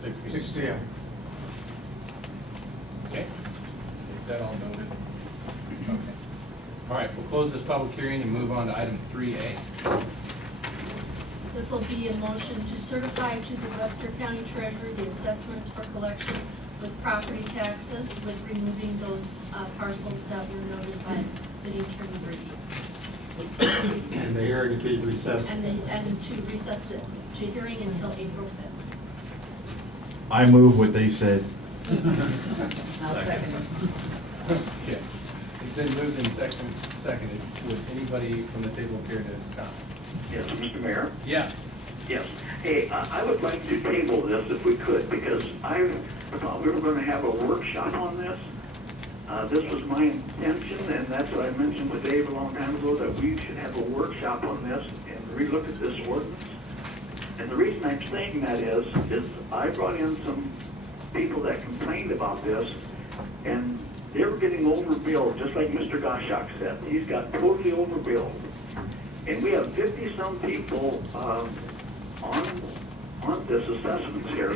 6 p.m. 6 p.m. Okay. Is that all noted? Okay. All right, we'll close this public hearing and move on to item 3A. This will be a motion to certify to the Webster County Treasurer the assessments for collection with property taxes, with removing those parcels that were noted by City Attorney Brady. And the hearing to be recessed. And to recess the hearing until April 5th. I move what they said. I'll second it. Okay. It's been moved and seconded. Would anybody from the table care to comment? Yes, Mr. Mayor? Yes. Yes. Hey, I would like to table this if we could, because I thought we were going to have a workshop on this. This was my intention, and that's what I mentioned with Dave a long time ago, that we should have a workshop on this and relook at this ordinance. And the reason I'm saying that is I brought in some people that complained about this, and they were getting overbilled, just like Mr. Goshak said. He's got totally overbilled. And we have 50-some people on this assessments here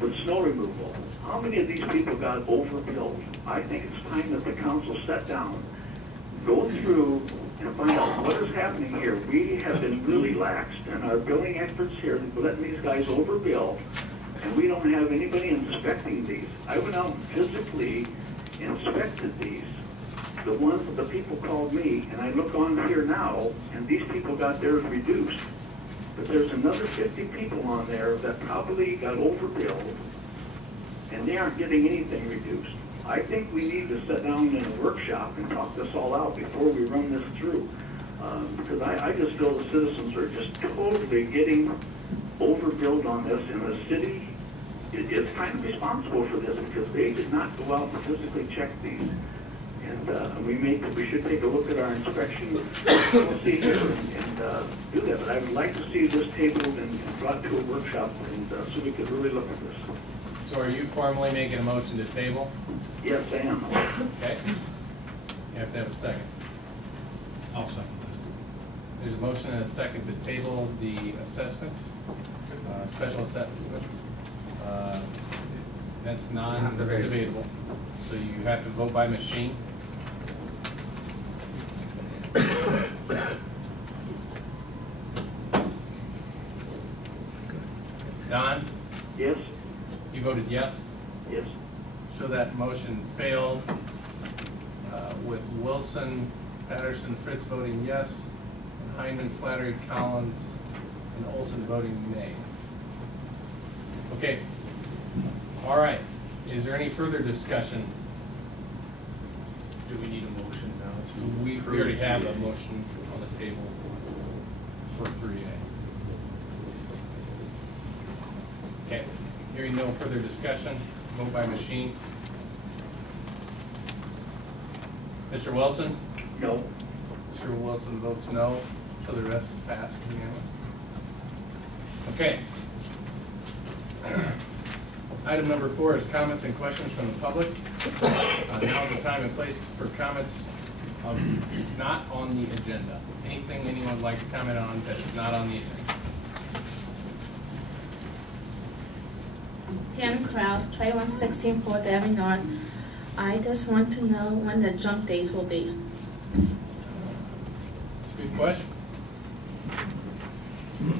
with snow removal. How many of these people got overbilled? I think it's time that the council sat down, go through and find out what is happening here. We have been really lax in our billing efforts here, letting these guys overbill, and we don't have anybody inspecting these. I went out and physically inspected these. The people called me, and I look on here now, and these people got theirs reduced. But there's another 50 people on there that probably got overbilled, and they aren't getting anything reduced. I think we need to sit down in a workshop and talk this all out before we run this through. Because I just feel the citizens are just totally getting overbilled on this, and the city is kind of responsible for this because they did not go out and physically check these. And we should take a look at our inspection policy here and do that. But I would like to see this tabled and brought to a workshop, and so we could really look at this. So are you formally making a motion to table? Yes, I am. Okay. You have to have a second. I'll second There's a motion and a second to table the assessments, special assessments. That's non-debatable. So you have to vote by machine. Don? Yes? You voted yes? Yes. So that motion failed with Wilson, Patterson, Fritz voting yes, and Hyman, Flattery, Collins, and Olson voting nay. Okay. All right. Is there any further discussion? Do we need a motion now? We already have a motion on the table for 3A. Okay. Hearing no further discussion, vote by machine. Mr. Wilson? No. Mr. Wilson votes no, so the rest is passed. Okay. Item number 4 is comments and questions from the public. Now is the time and place for comments not on the agenda. Anything anyone would like to comment on that is not on the agenda? Tammy Krause, 2116 4th Avenue North. I just want to know when the jump dates will be. That's a good question.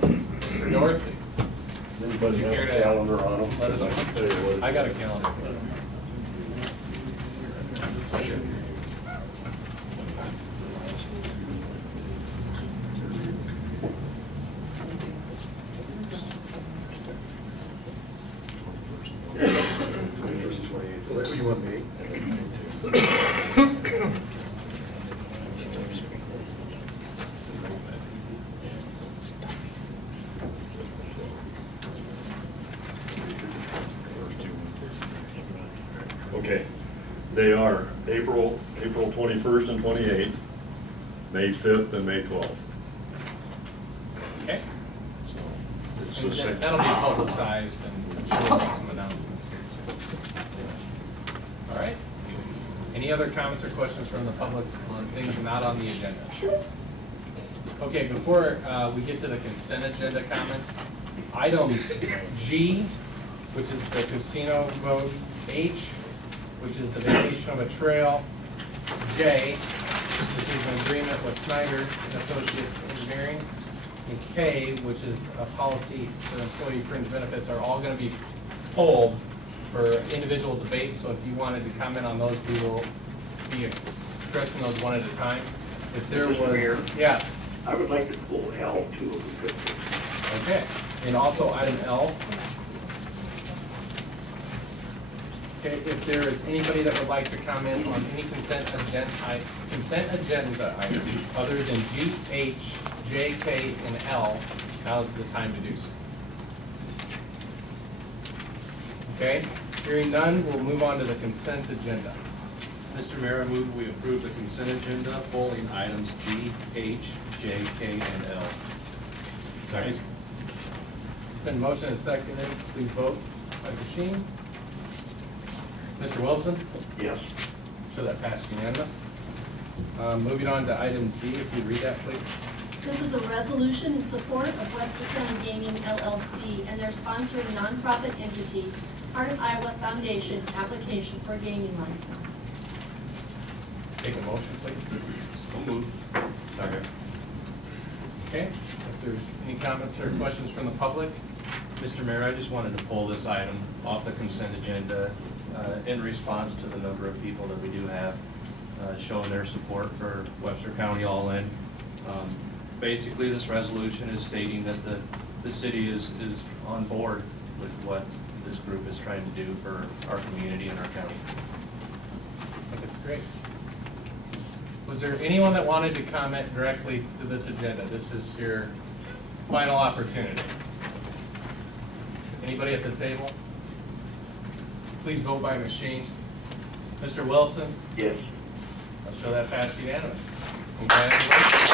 Mr. Dorothy. Does anybody have a calendar on them? Let us know. I can tell you what. I got a calendar. You want me? Okay, they are April 21st and 28th, May 5th and May 12th. Okay. So it's And the same. that'll be publicized, and I'm sure we'll make some announcements here too. All right. Any other comments or questions from the public on things not on the agenda? Okay, before we get to the consent agenda comments, items G which is the casino vote. H, which is the vacation of a trail. J, which is an agreement with Snyder Associates Engineering. And K, which is a policy for employee fringe benefits, are all going to be pulled for individual debate. So if you wanted to comment on those, we will be addressing those one at a time. If there Mr. Mayor? was, yes, I would like to pull L too, if we could. okay. And also item L. Okay, if there is anybody that would like to comment on any consent agenda item other than G, H, J, K, and L, now is the time to do so. Okay, hearing none, we'll move on to the consent agenda. Mr. Mayor, I move we approve the consent agenda, pulling items G, H, J, K, and L. Second. Been motion and seconded, please vote by machine. Mr. Wilson? Yes. So that passed unanimous. Moving on to item G, if you read that, please. This is a resolution in support of Webster County Gaming LLC and their sponsoring nonprofit entity, Heart of Iowa Foundation, application for a gaming license. Take a motion, please. So moved. Second. Okay, if there's any comments or questions from the public? Mr. Mayor, I just wanted to pull this item off the consent agenda in response to the number of people that we do have showing their support for Webster County All In. Basically, this resolution is stating that the city is on board with what this group is trying to do for our community and our county. I think it's great. Was there anyone that wanted to comment directly to this agenda? This is your final opportunity. Anybody at the table? Please vote by machine. Mr. Wilson? Yes. I'll show that passed unanimous. Congratulations.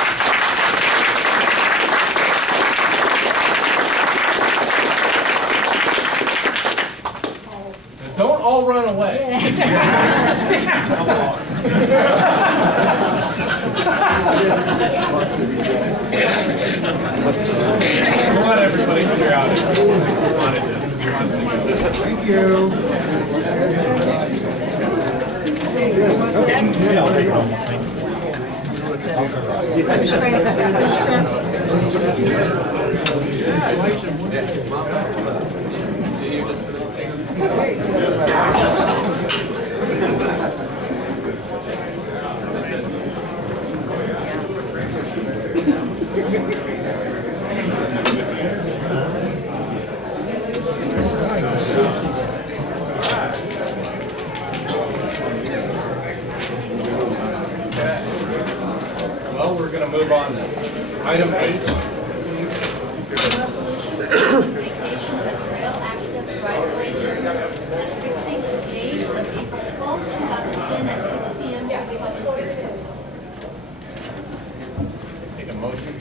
Now, don't all run away. Come on, everybody, clear out. Who wants to go? Thank you. Well, we're going to move on then. Item H. This is a resolution for vacation of a trail access right-of-way easement and fixing the date of April 12, 2010 at 6 p.m. for the public hearing. Take a motion.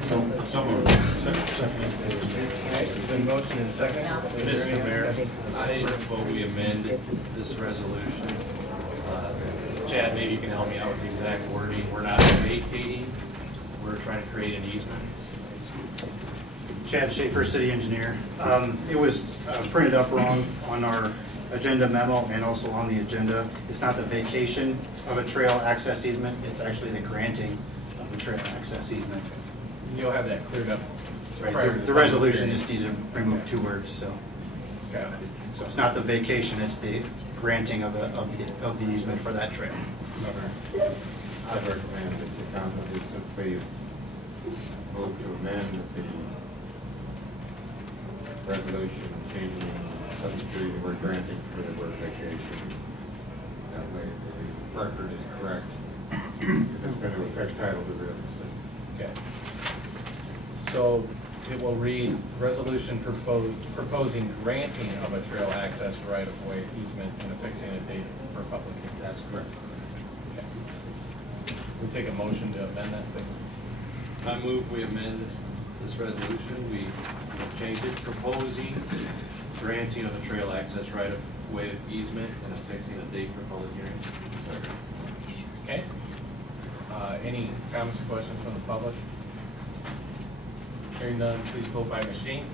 So moved. Okay, there's been motion and second. Is there any Mr. Mayor, discussion? I vote we amend this resolution. Chad, maybe you can help me out with the exact wording. We're not vacating, we're trying to create an easement. Chad Schaefer, city engineer. It was printed up wrong on our agenda memo and also on the agenda. It's not the vacation of a trail access easement, it's actually the granting of the trail access easement. You'll have that cleared up. Right, prior to the public resolution hearing. just needs to remove 2 words, so. Okay. So it's not the vacation, it's the granting of the easement for that trail. I'd recommend that the council just simply vote to amend the resolution changing substituting the word granting for the word vacation. That way the record is correct, because it's going to affect title to real estate. Okay. So it will read, resolution proposing granting of a trail access right-of-way easement and affixing a date for public hearing. That's correct. Okay. We take a motion to amend that, please. I move we amend this resolution. We change it, proposing granting of a trail access right-of-way easement and affixing a date for public hearing. Okay. Any comments or questions from the public? Hearing none, please vote by machine.